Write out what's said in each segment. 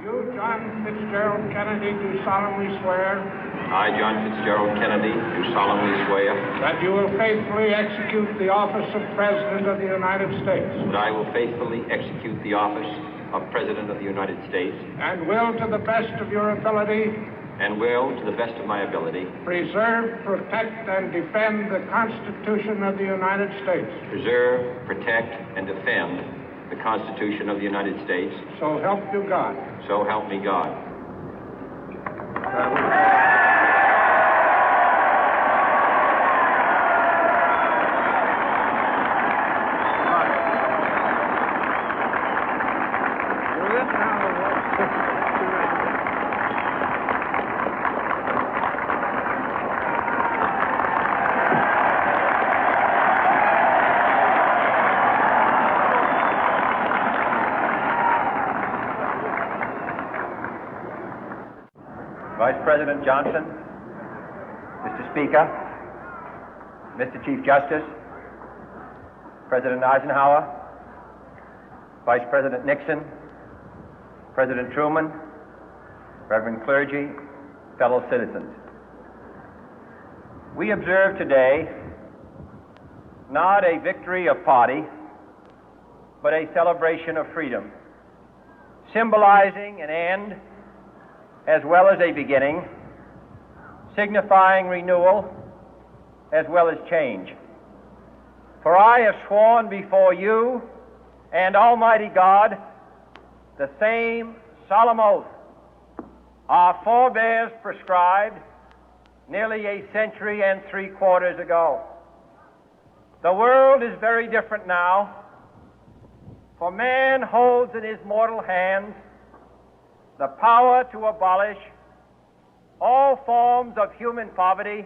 You, John Fitzgerald Kennedy, do solemnly swear. I, John Fitzgerald Kennedy, do solemnly swear. That you will faithfully execute the office of President of the United States. That I will faithfully execute the office of President of the United States. And will, to the best of your ability. And will, to the best of my ability. Preserve, protect, and defend the Constitution of the United States. Preserve, protect, and defend the Constitution of the United States. So help you God. So help me God. Vice President Johnson, Mr. Speaker, Mr. Chief Justice, President Eisenhower, Vice President Nixon, President Truman, Reverend clergy, fellow citizens. We observe today not a victory of party, but a celebration of freedom, symbolizing an end as well as a beginning, signifying renewal as well as change. For I have sworn before you and Almighty God the same solemn oath our forebears prescribed nearly a century and 3/4 ago. The world is very different now, for man holds in his mortal hands the power to abolish all forms of human poverty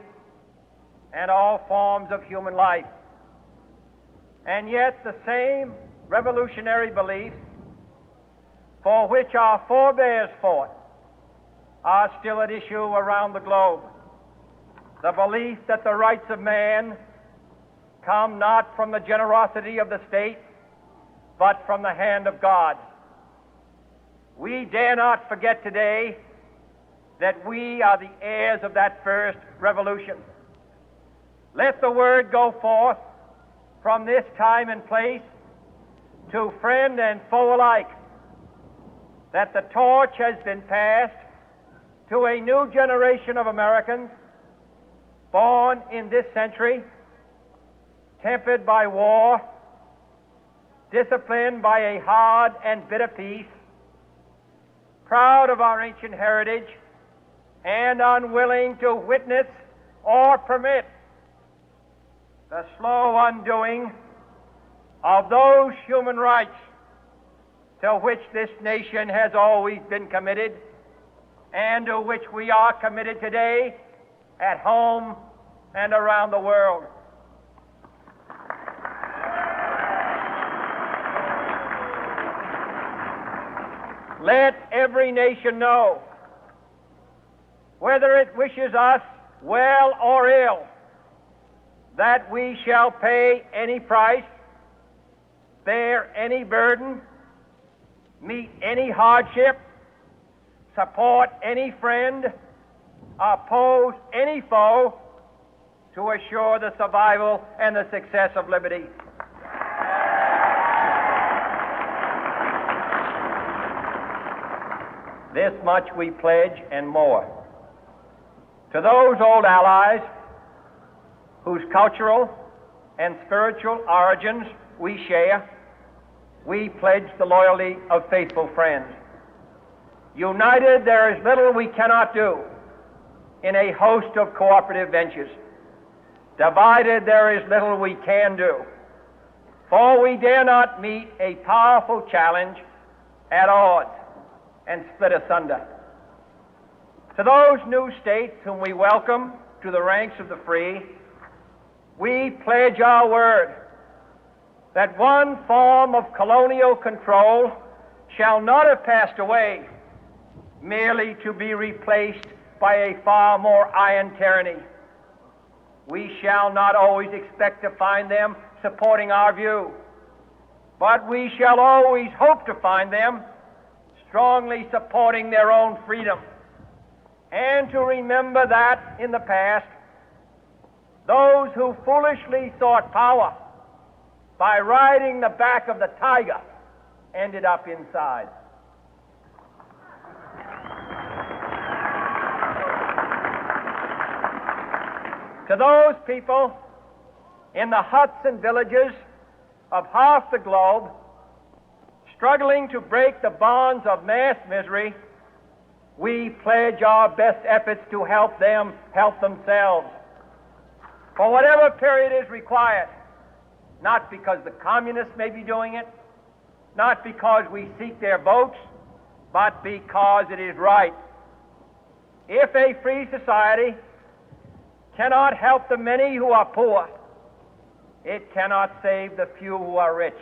and all forms of human life. And yet the same revolutionary beliefs for which our forebears fought are still at issue around the globe. The belief that the rights of man come not from the generosity of the state, but from the hand of God. We dare not forget today that we are the heirs of that first revolution. Let the word go forth from this time and place to friend and foe alike that the torch has been passed to a new generation of Americans born in this century, tempered by war, disciplined by a hard and bitter peace, proud of our ancient heritage, and unwilling to witness or permit the slow undoing of those human rights to which this nation has always been committed and to which we are committed today at home and around the world. Let every nation know, whether it wishes us well or ill, that we shall pay any price, bear any burden, meet any hardship, support any friend, oppose any foe to assure the survival and the success of liberty. This much we pledge and more. To those old allies whose cultural and spiritual origins we share, we pledge the loyalty of faithful friends. United, there is little we cannot do in a host of cooperative ventures. Divided, there is little we can do, for we dare not meet a powerful challenge at odds and split asunder. To those new states whom we welcome to the ranks of the free, we pledge our word that one form of colonial control shall not have passed away, merely to be replaced by a far more iron tyranny. We shall not always expect to find them supporting our view, but we shall always hope to find them strongly supporting their own freedom, and to remember that in the past, those who foolishly sought power by riding the back of the tiger ended up inside. To those people in the huts and villages of half the globe struggling to break the bonds of mass misery, we pledge our best efforts to help them help themselves for whatever period is required, not because the communists may be doing it, not because we seek their votes, but because it is right. If a free society cannot help the many who are poor, it cannot save the few who are rich.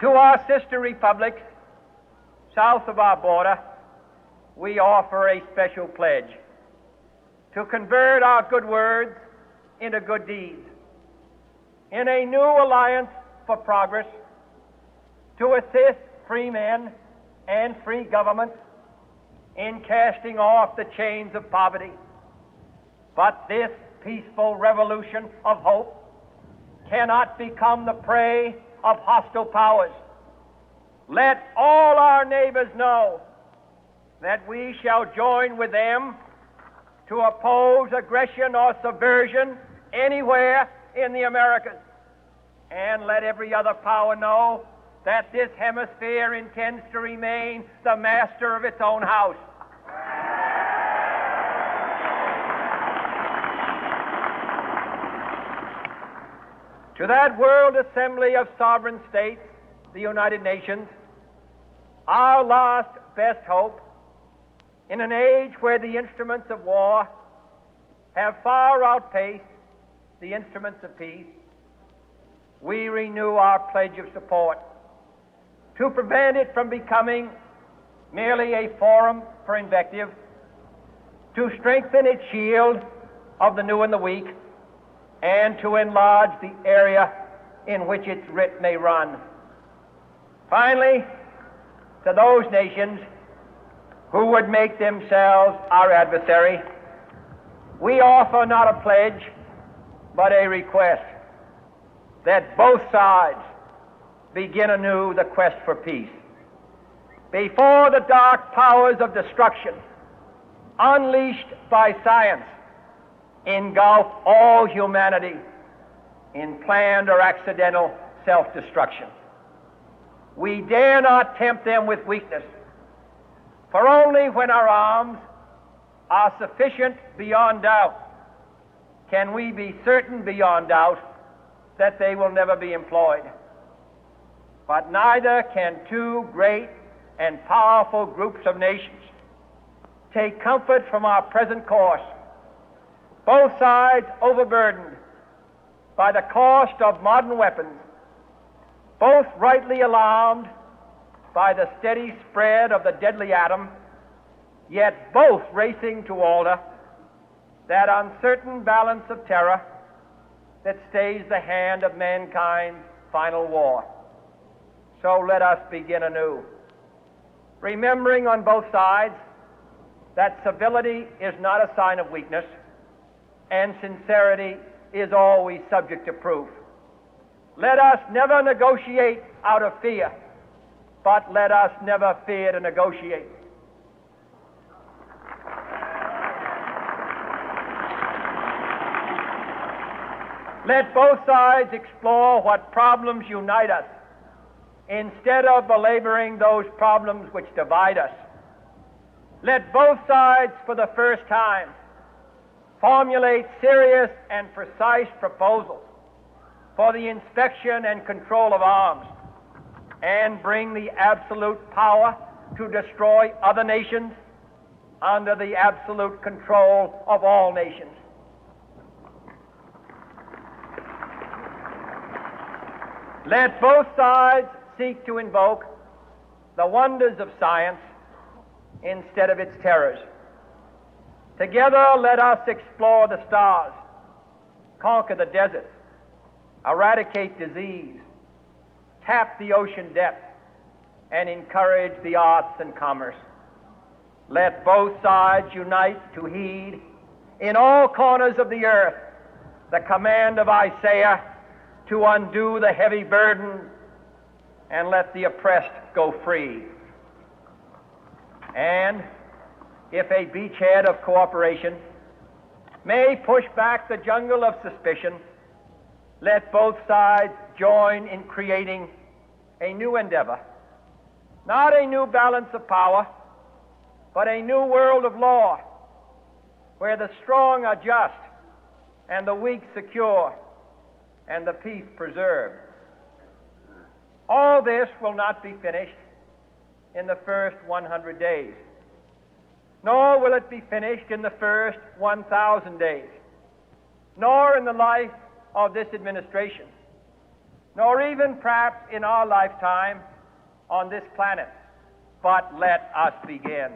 To our sister republics south of our border, we offer a special pledge to convert our good words into good deeds, in a new alliance for progress, to assist free men and free governments in casting off the chains of poverty. But this peaceful revolution of hope cannot become the prey of hostile powers. Let all our neighbors know that we shall join with them to oppose aggression or subversion anywhere in the Americas. And let every other power know that this hemisphere intends to remain the master of its own house. To that World Assembly of Sovereign States, the United Nations, our last best hope, in an age where the instruments of war have far outpaced the instruments of peace, we renew our pledge of support to prevent it from becoming merely a forum for invective, to strengthen its shield of the new and the weak, and to enlarge the area in which its writ may run. Finally, to those nations who would make themselves our adversary, we offer not a pledge, but a request that both sides begin anew the quest for peace. Before the dark powers of destruction, unleashed by science, engulf all humanity in planned or accidental self-destruction, we dare not tempt them with weakness, for only when our arms are sufficient beyond doubt can we be certain beyond doubt that they will never be employed. But neither can two great and powerful groups of nations take comfort from our present course, both sides overburdened by the cost of modern weapons, both rightly alarmed by the steady spread of the deadly atom, yet both racing to alter that uncertain balance of terror that stays the hand of mankind's final war. So let us begin anew, remembering on both sides that civility is not a sign of weakness, and sincerity is always subject to proof. Let us never negotiate out of fear, but let us never fear to negotiate. Let both sides explore what problems unite us, instead of belaboring those problems which divide us. Let both sides, for the first time, formulate serious and precise proposals for the inspection and control of arms, and bring the absolute power to destroy other nations under the absolute control of all nations. Let both sides seek to invoke the wonders of science instead of its terrors. Together, let us explore the stars, conquer the deserts, eradicate disease, tap the ocean depth, and encourage the arts and commerce. Let both sides unite to heed in all corners of the earth the command of Isaiah to undo the heavy burden and let the oppressed go free. And if a beachhead of cooperation may push back the jungle of suspicion, let both sides join in creating a new endeavor, not a new balance of power, but a new world of law, where the strong are just and the weak secure and the peace preserved. All this will not be finished in the first 100 days, nor will it be finished in the first 1,000 days, nor in the life of this administration, nor even perhaps in our lifetime on this planet. But let us begin.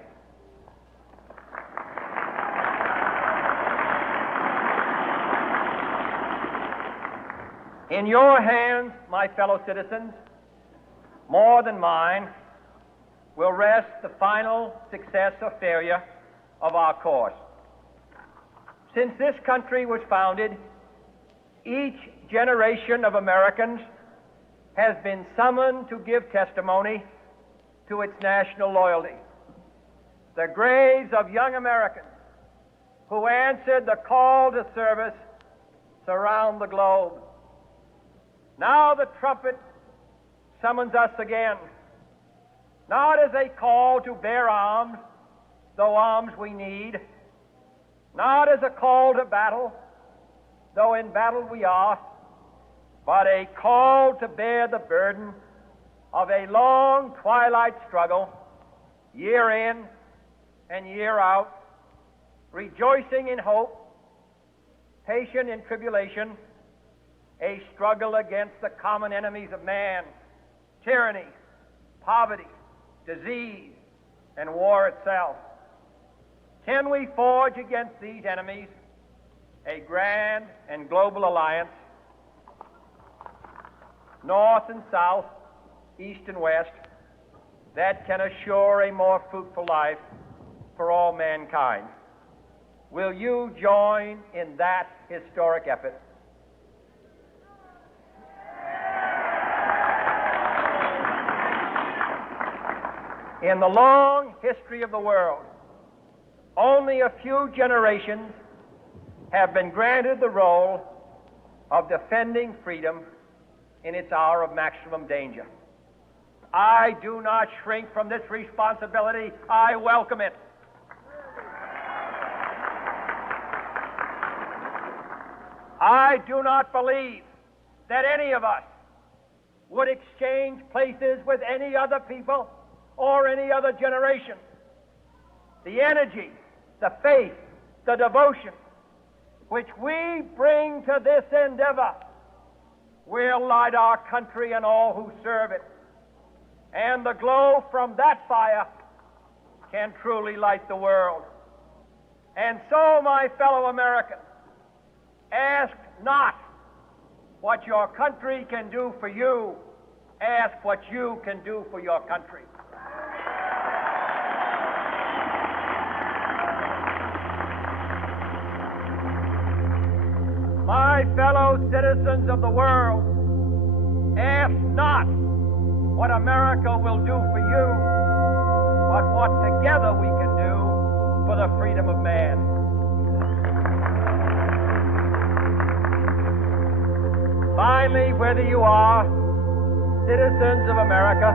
In your hands, my fellow citizens, more than mine, will rest the final success or failure of our course. Since this country was founded, each generation of Americans has been summoned to give testimony to its national loyalty. The graves of young Americans who answered the call to service surround the globe. Now the trumpet summons us again, not as a call to bear arms, though arms we need, not as a call to battle, though in battle we are, but a call to bear the burden of a long twilight struggle, year in and year out, rejoicing in hope, patient in tribulation, a struggle against the common enemies of man, tyranny, poverty, disease, and war itself. Can we forge against these enemies a grand and global alliance, north and south, east and west, that can assure a more fruitful life for all mankind? Will you join in that historic effort? In the long history of the world, only a few generations have been granted the role of defending freedom in its hour of maximum danger. I do not shrink from this responsibility. I welcome it. I do not believe that any of us would exchange places with any other people or any other generation. The energy, the faith, the devotion which we bring to this endeavor will light our country and all who serve it. And the glow from that fire can truly light the world. And so, my fellow Americans, ask not what your country can do for you. Ask what you can do for your country. My fellow citizens of the world, ask not what America will do for you, but what together we can do for the freedom of man. Finally, whether you are citizens of America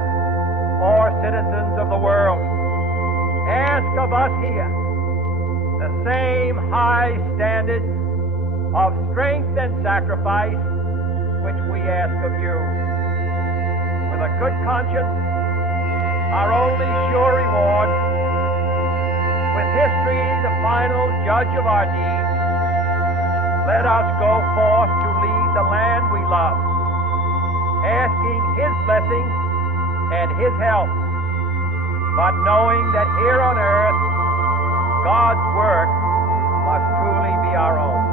or citizens of the world, ask of us here the same high standard of strength and sacrifice which we ask of you. With a good conscience, our only sure reward, with history the final judge of our deeds, let us go forth to lead the land we love, asking His blessing and His help, but knowing that here on earth, God's work must truly be our own.